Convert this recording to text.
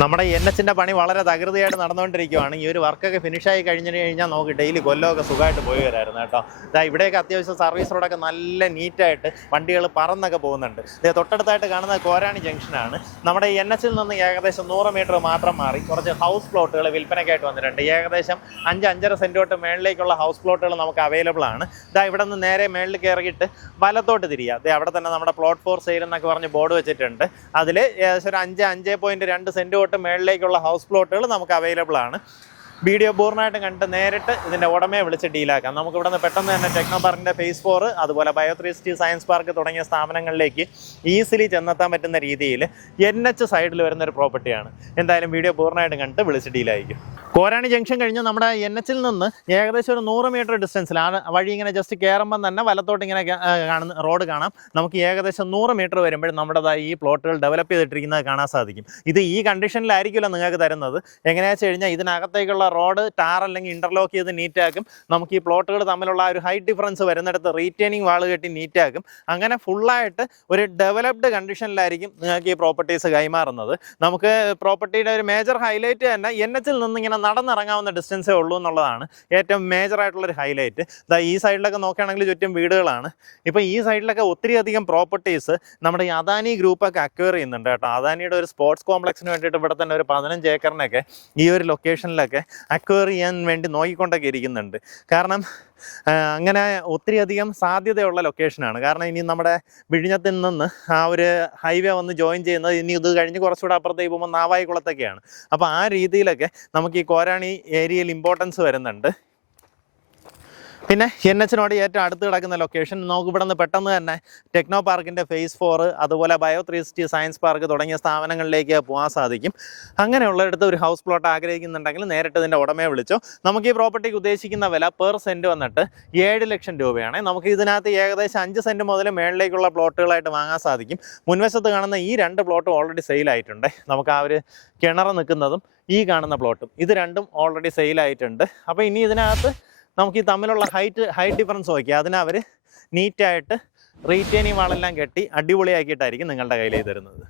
നമ്മുടെ NH-ന്റെ പണി വളരെ തകൃതിയായിട്ട് നടന്നുകൊണ്ടിരിക്കുകയാണ്. ഈ ഒരു വർക്കൊക്കെ ഫിനിഷായി കഴിഞ്ഞാൽ നമുക്ക് ഡെയിലി കൊല്ലമൊക്കെ സുഖമായിട്ട് പോയി വരായിരുന്നു കേട്ടോ. ഇവിടെയൊക്കെ അത്യാവശ്യം സർവീസ് റോഡൊക്കെ നല്ല നീറ്റായിട്ട് വണ്ടികൾ പറന്നൊക്കെ പോകുന്നുണ്ട്. തൊട്ടടുത്തായിട്ട് കാണുന്ന കോരാണി ജംഗ്ഷനാണ്. നമ്മുടെ NH-ൽ നിന്ന് ഏകദേശം 100 മീറ്റർ മാത്രം മാറി കുറച്ച് ഹൗസ് പ്ലോട്ടുകൾ വിൽപ്പനയ്ക്കായിട്ട് വന്നിട്ടുണ്ട്. ഏകദേശം 5-5.5 സെൻറ്റ് തൊട്ട് മേളിലേക്കുള്ള ഹൗസ് പ്ലോട്ടുകൾ നമുക്ക് അവൈലബിൾ ആണ്. ഇവിടെ നിന്ന് നേരെ മേളിൽ കയറിയിട്ട് വലത്തോട്ട് തിരിയുക. അവിടെ തന്നെ നമ്മുടെ പ്ലോട്ട് ഫോർ സെയിൽ എന്നൊക്കെ പറഞ്ഞ് ബോർഡ് വെച്ചിട്ടുണ്ട്. അതിൽ ഏകദേശം ഒരു 5.2 സെൻറ്റ് തൊട്ട് മേളിലേക്കുള്ള ഹൗസ് പ്ലോട്ടുകൾ നമുക്ക് അവൈലബിൾ ആണ്. വീഡിയോ പൂർണ്ണമായിട്ട് കണ്ടിട്ട് നേരിട്ട് ഇതിൻ്റെ ഉടമയെ വിളിച്ച് ഡീലാക്കാം. നമുക്ക് ഇവിടെ നിന്ന് പെട്ടെന്ന് തന്നെ ടെക്നോ പാർക്കിൻ്റെ ഫേസ് 4 അതുപോലെ ബയോ360 സയൻസ് പാർക്ക് തുടങ്ങിയ സ്ഥാപനങ്ങളിലേക്ക് ഈസിലി ചെന്നെത്താൻ പറ്റുന്ന രീതിയിൽ NH സൈഡിൽ വരുന്നൊരു പ്രോപ്പർട്ടിയാണ്. എന്തായാലും വീഡിയോ പൂർണ്ണമായിട്ട് കണ്ടിട്ട് വിളിച്ച് ഡീലായിരിക്കും. കോരാണി ജംഗ്ഷൻ കഴിഞ്ഞ് നമ്മുടെ NH-ൽ നിന്ന് ഏകദേശം ഒരു 100 മീറ്റർ ഡിസ്റ്റൻസിൽ ആ വഴി ഇങ്ങനെ ജസ്റ്റ് കയറുമ്പം തന്നെ വലത്തോട്ട് ഇങ്ങനെ കാണുന്ന റോഡ് കാണാം. നമുക്ക് ഏകദേശം 100 മീറ്റർ വരുമ്പോഴും നമ്മുടേതായി ഈ പ്ലോട്ടുകൾ ഡെവലപ്പ് ചെയ്തിട്ടിരിക്കുന്നത് കാണാൻ സാധിക്കും. ഇത് ഈ കണ്ടീഷനിലായിരിക്കില്ല നിങ്ങൾക്ക് തരുന്നത്. എങ്ങനെയാണെന്ന് വെച്ച് കഴിഞ്ഞാൽ ഇതിനകത്തേക്കുള്ള റോഡ് ടാർ അല്ലെങ്കിൽ ഇൻ്റർലോക്ക് ചെയ്ത് നീറ്റാക്കും. നമുക്ക് ഈ പ്ലോട്ടുകൾ തമ്മിലുള്ള ഒരു ഹൈറ്റ് ഡിഫറൻസ് വരുന്നിടത്ത് റീറ്റെയിനിങ് വാൾ കെട്ടി നീറ്റാക്കും. അങ്ങനെ ഫുള്ളായിട്ട് ഒരു ഡെവലപ്ഡ് കണ്ടീഷനിലായിരിക്കും നിങ്ങൾക്ക് ഈ പ്രോപ്പർട്ടീസ് കൈമാറുന്നത്. നമുക്ക് പ്രോപ്പർട്ടിയുടെ ഒരു മേജർ ഹൈലൈറ്റ് തന്നെ NH-ൽ നിന്ന് ഇങ്ങനെ നടന്നിറങ്ങാവുന്ന ഡിസ്റ്റൻസേ ഉള്ളൂ എന്നുള്ളതാണ് ഏറ്റവും മേജറായിട്ടുള്ളൊരു ഹൈലൈറ്റ്. ഈ സൈഡിലൊക്കെ നോക്കുകയാണെങ്കിൽ ചുറ്റും വീടുകളാണ്. ഇപ്പോൾ ഈ സൈഡിലൊക്കെ ഒത്തിരി അധികം പ്രോപ്പർട്ടീസ് നമ്മുടെ ഈ അദാനി ഗ്രൂപ്പൊക്കെ അക്വയർ ചെയ്യുന്നുണ്ട് കേട്ടോ. അദാനിയുടെ ഒരു സ്പോർട്സ് കോംപ്ലക്സിന് വേണ്ടിയിട്ട് ഇവിടെ തന്നെ ഒരു 15 ഏക്കറിനൊക്കെ ഈ ഒരു ലൊക്കേഷനിലൊക്കെ അക്വയർ ചെയ്യാൻ വേണ്ടി നോക്കിക്കൊണ്ടൊക്കെ ഇരിക്കുന്നുണ്ട്. കാരണം അങ്ങനെ ഒത്തിരി അധികം സാധ്യതയുള്ള ലൊക്കേഷനാണ്. കാരണം ഇനി നമ്മുടെ വിഴിഞ്ഞത്തിൽ നിന്ന് ആ ഒരു ഹൈവേ വന്ന് ജോയിൻ ചെയ്യുന്നത് ഇനി ഇത് കഴിഞ്ഞ് കുറച്ചുകൂടെ അപ്പുറത്തേക്ക് പോകുമ്പോൾ നാവായിക്കുളത്തൊക്കെയാണ്. അപ്പോൾ ആ രീതിയിലൊക്കെ നമുക്ക് ഈ കോരാണി ഏരിയയിൽ ഇമ്പോർട്ടൻസ് വരുന്നുണ്ട്. പിന്നെ NH-നോട് ഏറ്റവും അടുത്ത് കിടക്കുന്ന ലൊക്കേഷൻ നമുക്ക് ഇവിടെ നിന്ന് പെട്ടെന്ന് തന്നെ ടെക്നോ പാർക്കിൻ്റെ ഫേസ് 4 അതുപോലെ ബയോ360 സയൻസ് പാർക്ക് തുടങ്ങിയ സ്ഥാപനങ്ങളിലേക്ക് പോകാൻ സാധിക്കും. അങ്ങനെയുള്ളിടത്ത് ഒരു ഹൗസ് പ്ലോട്ട് ആഗ്രഹിക്കുന്നുണ്ടെങ്കിൽ നേരിട്ട് ഇതിൻ്റെ ഉടമയെ വിളിച്ചോ. നമുക്ക് ഈ പ്രോപ്പർട്ടിക്ക് ഉദ്ദേശിക്കുന്ന വില പെർ സെൻറ്റ് വന്നിട്ട് 7 ലക്ഷം രൂപയാണ്. നമുക്ക് ഇതിനകത്ത് ഏകദേശം 5 സെൻറ്റ് മുതൽ മേളിലേക്കുള്ള പ്ലോട്ടുകളായിട്ട് വാങ്ങാൻ സാധിക്കും. മുൻവശത്ത് കാണുന്ന ഈ 2 പ്ലോട്ടും ഓൾറെഡി സെയിലായിട്ടുണ്ട്. നമുക്ക് ആ ഒരു കിണർ നിൽക്കുന്നതും ഈ കാണുന്ന പ്ലോട്ടും ഇത് രണ്ടും ഓൾറെഡി സെയിലായിട്ടുണ്ട്. അപ്പോൾ ഇനി ഇതിനകത്ത് നമുക്ക് ഈ തമ്മിലുള്ള ഹൈറ്റ് ഡിഫറൻസ് നോക്കി അതിനവർ നീറ്റായിട്ട് റീറ്റെയിനിങ് വാളെല്ലാം കെട്ടി അടിപൊളിയാക്കിയിട്ടായിരിക്കും നിങ്ങളുടെ കയ്യിലേക്ക് തരുന്നത്.